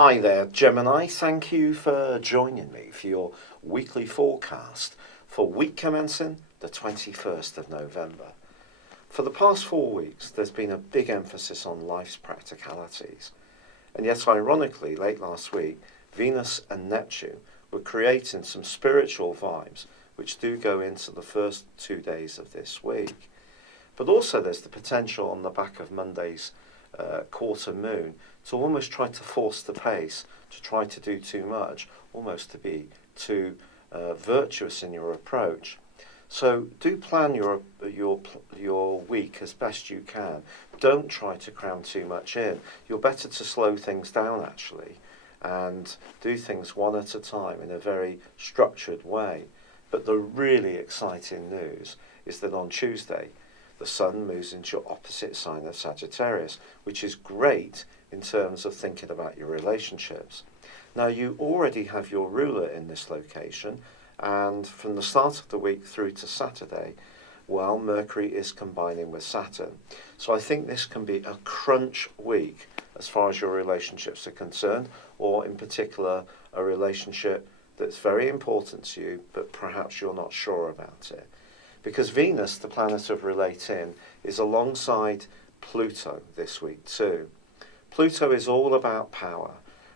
Hi there, Gemini. Thank you for joining me for your weekly forecast for week commencing the 21st of November. For the past 4 weeks, there's been a big emphasis on life's practicalities. And yet, ironically, late last week, Venus and Neptune were creating some spiritual vibes which do go into the first 2 days of this week. But also there's the potential on the back of Monday's quarter moon to almost try to force the pace, to try to do too much, almost to be too virtuous in your approach. So do plan your week as best you can. Don't try to cram too much in. You're better to slow things down actually and do things one at a time in a very structured way. But the really exciting news is that on Tuesday the Sun moves into your opposite sign of Sagittarius, which is great in terms of thinking about your relationships. Now, you already have your ruler in this location, and from the start of the week through to Saturday, well, Mercury is combining with Saturn. So I think this can be a crunch week as far as your relationships are concerned, or in particular, a relationship that's very important to you, but perhaps you're not sure about it. Because Venus, the planet of relating, is alongside Pluto this week too. Pluto is all about power,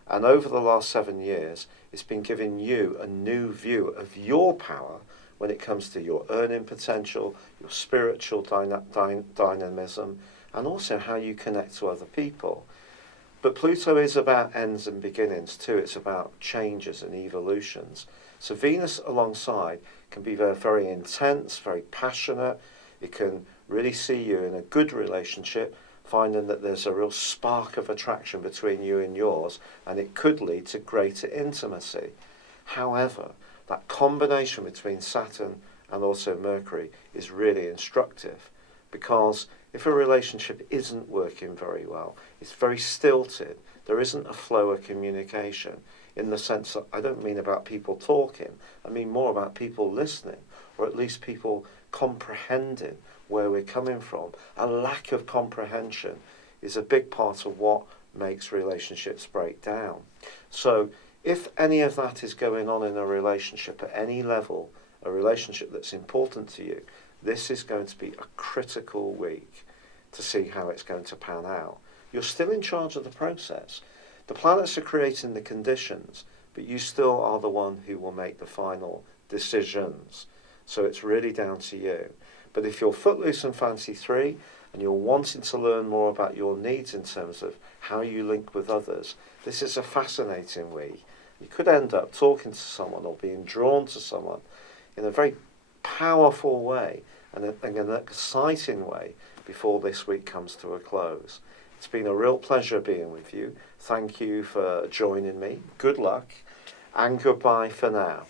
and over the last 7 years, it's been giving you a new view of your power when it comes to your earning potential, your spiritual dynamism, and also how you connect to other people. But Pluto is about ends and beginnings too. It's about changes and evolutions. So Venus alongside can be very, very intense, very passionate. It can really see you in a good relationship, finding that there's a real spark of attraction between you and yours, and it could lead to greater intimacy. However, that combination between Saturn and also Mercury is really instructive, because if a relationship isn't working very well, it's very stilted, there isn't a flow of communication, in the sense that I don't mean about people talking, I mean more about people listening, or at least people comprehending where we're coming from. A lack of comprehension is a big part of what makes relationships break down. So if any of that is going on in a relationship at any level, a relationship that's important to you, this is going to be a critical week to see how it's going to pan out. You're still in charge of the process. The planets are creating the conditions, but you still are the one who will make the final decisions. So it's really down to you. But if you're footloose and fancy free, and you're wanting to learn more about your needs in terms of how you link with others, this is a fascinating week. You could end up talking to someone or being drawn to someone in a very powerful way and an exciting way before this week comes to a close. It's been a real pleasure being with you. Thank you for joining me. Good luck and goodbye for now.